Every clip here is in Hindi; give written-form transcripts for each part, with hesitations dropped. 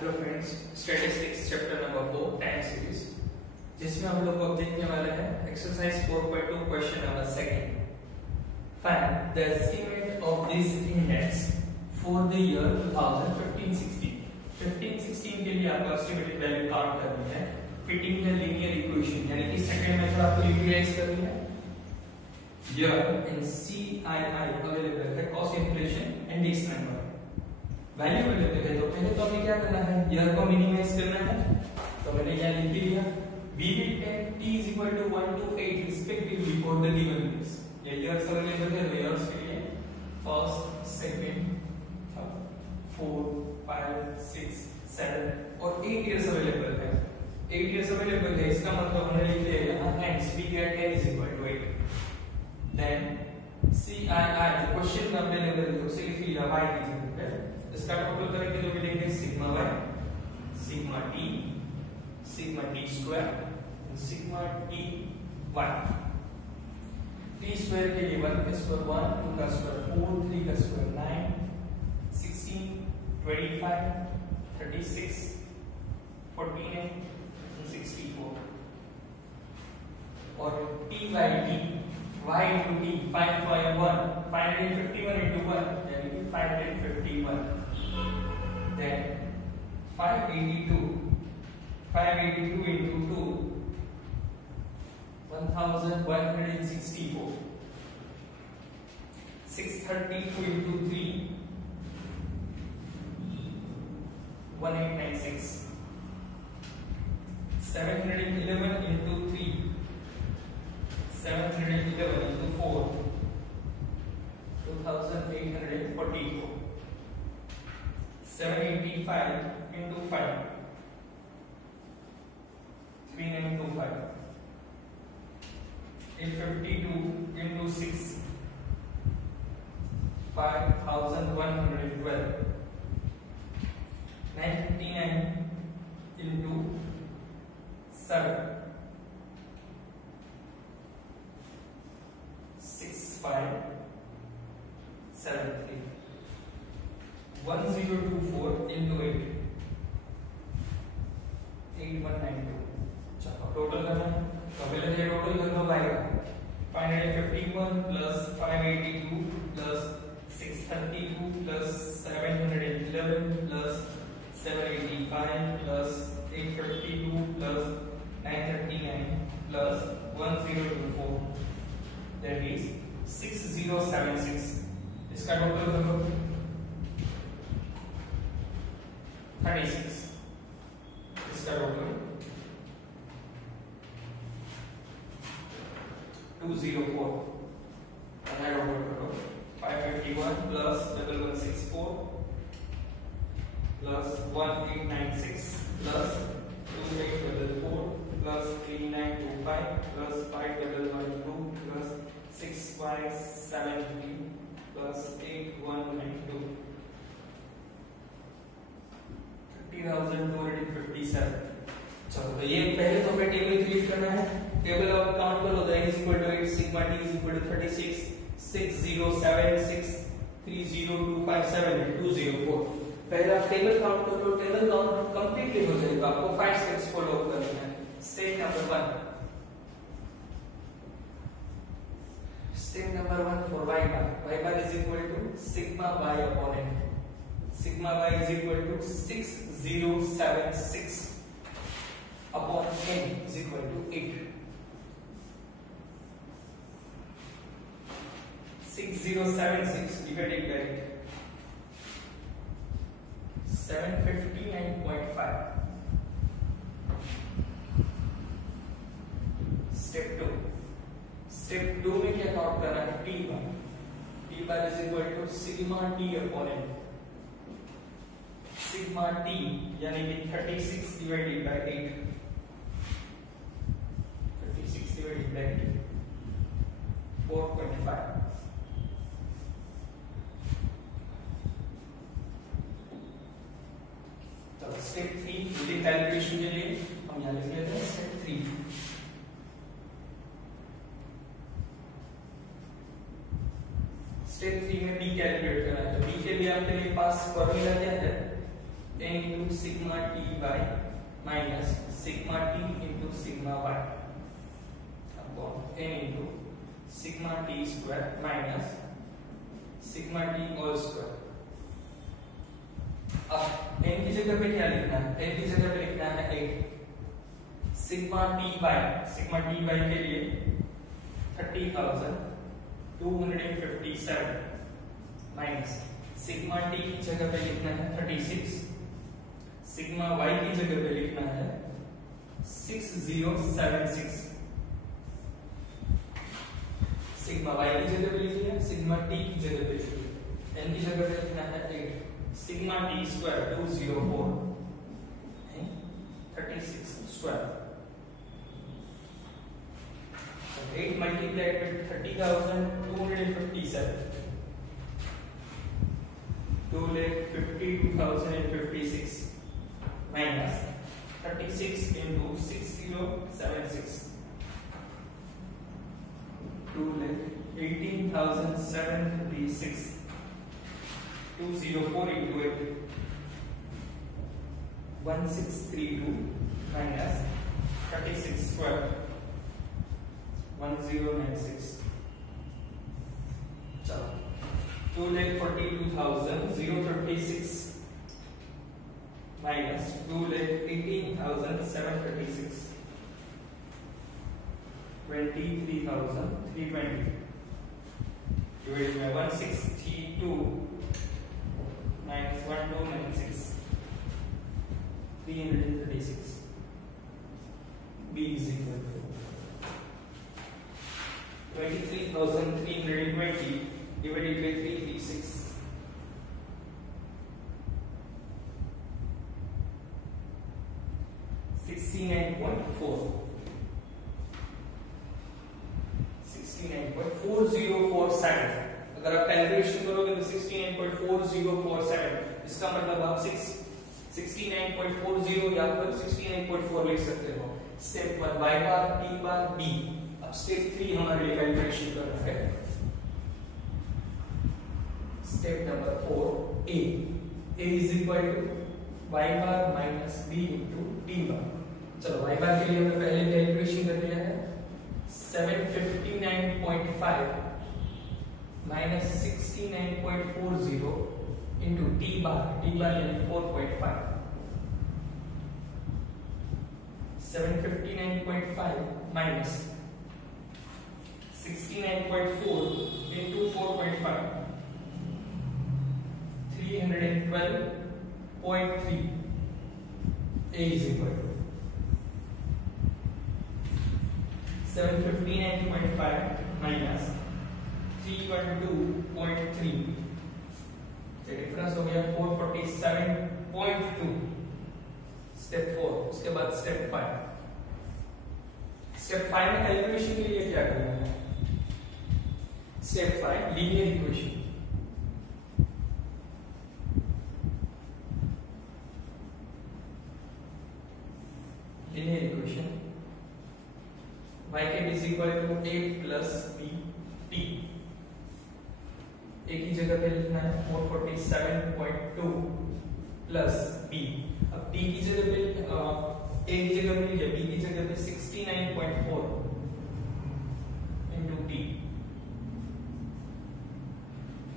Hello friends, statistics chapter number 4 time series, जिसमें हम लोग अब देखने वाले हैं exercise 4.2 question number second. Find the estimate of this index for the year 2015-16। 15-16 के लिए आपको एस्टिमेटेड वैल्यू काउंट करनी है फिटिंग द लीनियर इक्वेशन, यानी कि सेकंड मेथड आपको यूटिलाइज करनी है। ईयर इन CII अवेलेबल है, cost inflation and this number value में लेते हैं। तो पहले तो हमें क्या करना है, ईयर को मिनिमाइज करना है। तो मैंने यहाँ लिख दिया we will take t is equal to 1 to 8 respectively for the given years। ये ईयर्स अवेलेबल है, ईयर्स के लिए फर्स्ट, सेकंड, थर्ड, 4, 5, 6, 7 और 8 ईयर्स अवेलेबल है। 8 ईयर्स अवेलेबल है, इसका मतलब हमने लिख दिया यहाँ hence we get n is equal to 8। then CII question में अवेलेबल है, उसे लिख लिया y की जगह पे। इसका टोटल करेंगे तो मिलेंगे sigma y, sigma t square, sigma t y। t square के लिए 1 का स्क्वायर 1, 2 का स्क्वायर 4, 3 का स्क्वायर 9, 16, 25, 36, 48, 64 और t by t y into t 551 551 into 1 यानी कि 551। then 582 into 2 1164। 632 into 3 1896। 711 into 3 711 into 4 2844। 785 into 5 3925। 852 into 6 5112। 959 into 7 6573। 1024 into 8 8192। चलो टोटल करना है, तो पहले ये टोटल करना पाएगा 551 plus 582 plus 632 plus 711 plus 785 plus 852 plus 939 plus 1024 that is 6076। इसका टोटल करो 36। इसका टोटल 204। टोटल करो 551 plus 1164 plus 1896 plus 2844 plus 3925 plus 5112 plus 6573 plus 8192 30,257। चलो तो ये पहले तो हमें टेबल क्रिएट करना है। टेबल आप काउंट करो, n is equal to 8, sigma t is equal to 36, 6076 30257 204। पहले आप टेबल काउंट कर लो। टेबल काउंट कंप्लीटली हो जाएगा, आपको 5 स्टेप्स फॉलो करना है। Step number 1, step number 1 for y bar is equal to sigma y upon n। sigma y is equal to 6076 upon n is equal to 8। 6076 divided by 759.5। Step 2 में क्या काउंट करना है, t bar is equal to sigma t upon n। Sigma t यानी कि 36 डिवाइडेड बाय 8। 36 divided by 4.5। तो स्टेप 3 विद कैलकुलेशन के लिए हम यहां लिख लेते हैं स्टेप 3। स्टेप 3 में b कैलकुलेट करना है। तो b के लिए आपके पास फॉर्मूला क्या है, n into sigma t by minus sigma t into sigma y upon n into sigma t square minus sigma t whole square. अब n की जगह पे क्या लिखना है? n की जगह पे लिखना है 8 सिग्मा टी बाई के लिए 30,257 माइनस सिग्मा टी की जगह पे लिखना है 36, सिग्मा y की जगह पे लिखना है 6076। सिग्मा y की जगह पे लिखिए, सिग्मा t की जगह पे लिखिए, n की जगह पे लिखना है 8 sigma t square 204 36 square. 8 multiplied with 30,257 2,52,056 minus 36 into 6076 2,18,736 204 into 8 1632 minus 36 square 1096 चलो 2,42,056 minus 2,18,736 23,320 divided by 162 minus 1296 336 b is equal to 23,320 divided by 336 69.4 69.4047। अगर आप कैलकुलेशन करोगे तो 69.4047, इसका मतलब आप 69.40 या फिर 69.4 लिख सकते हो। स्टेप 1 y बार t बार b। अब स्टेप 3 हमारे लिए कैलकुलेशन करना है। Step number 4 a is equal to y bar minus b into t बार। चलो y बार के लिए हमने पहले कैलकुलेशन कर लिया है 759.5 minus 69.40 into t बार यानी 4.5 759.5 minus 69.4 into 4.5 312.3 a is equal to 759.5 minus 312.3 तो डिफरेंस हो गया 447.2। स्टेप 4 उसके बाद स्टेप 5। स्टेप 5 में कैलकुलेशन के लिए क्या करना है? Step 5 linear equation. Linear equation y cap is equal to a plus b t। a की जगह पे लिखना है 447.2 प्लस b। अब t की जगह पे a की जगह पे लिखिए, b की जगह पे 69.4 into t।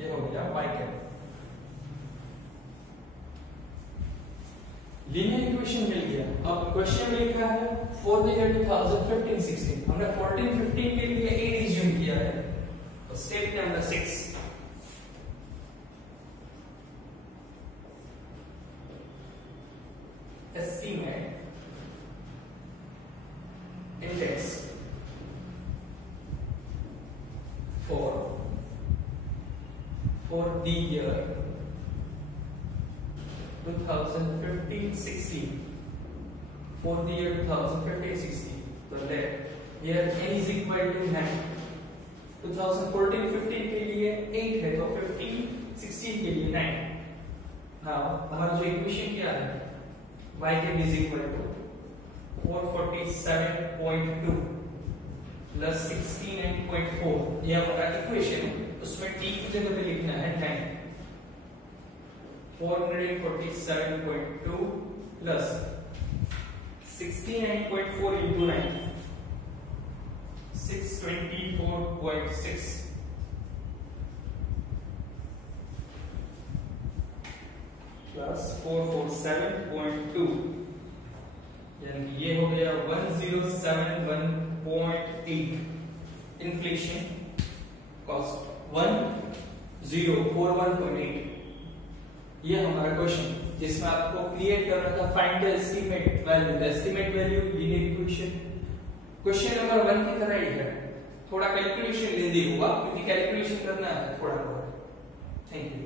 ये हो गया y कैप। लीनियर इक्वेशन मिल गया। अब क्वेश्चन में लिखा है फॉर द ईयर 2015-16। हमने 14-15 के लिए a रिज्यूम किया है। तो step number 6 estimate index for the year 2015-16 for the year 2015-16 तो let here n is equal to 9। 2014-15 के लिए 8 है तो 15-16 के लिए 9। now हमारा जो इक्वेशन क्या है y cap is equal to 447.2 plus 69.4 ये हमारा इक्वेशन। उसमें t की जगह पे लिखना है 9। 447.2 plus 69.4 into 9, 624.6 plus 447.2, यानी ये हो गया 1071.8। Inflation cost 1041.8। ये हमारा क्वेश्चन जिसमें आपको क्रिएट करना था find the estimate value. Estimate value linear equation question number 1 की तरह ही है, थोड़ा कैलकुलेशन लेंदी होगा क्योंकि कैलकुलेशन करना है थोड़ा बहुत। Thank you.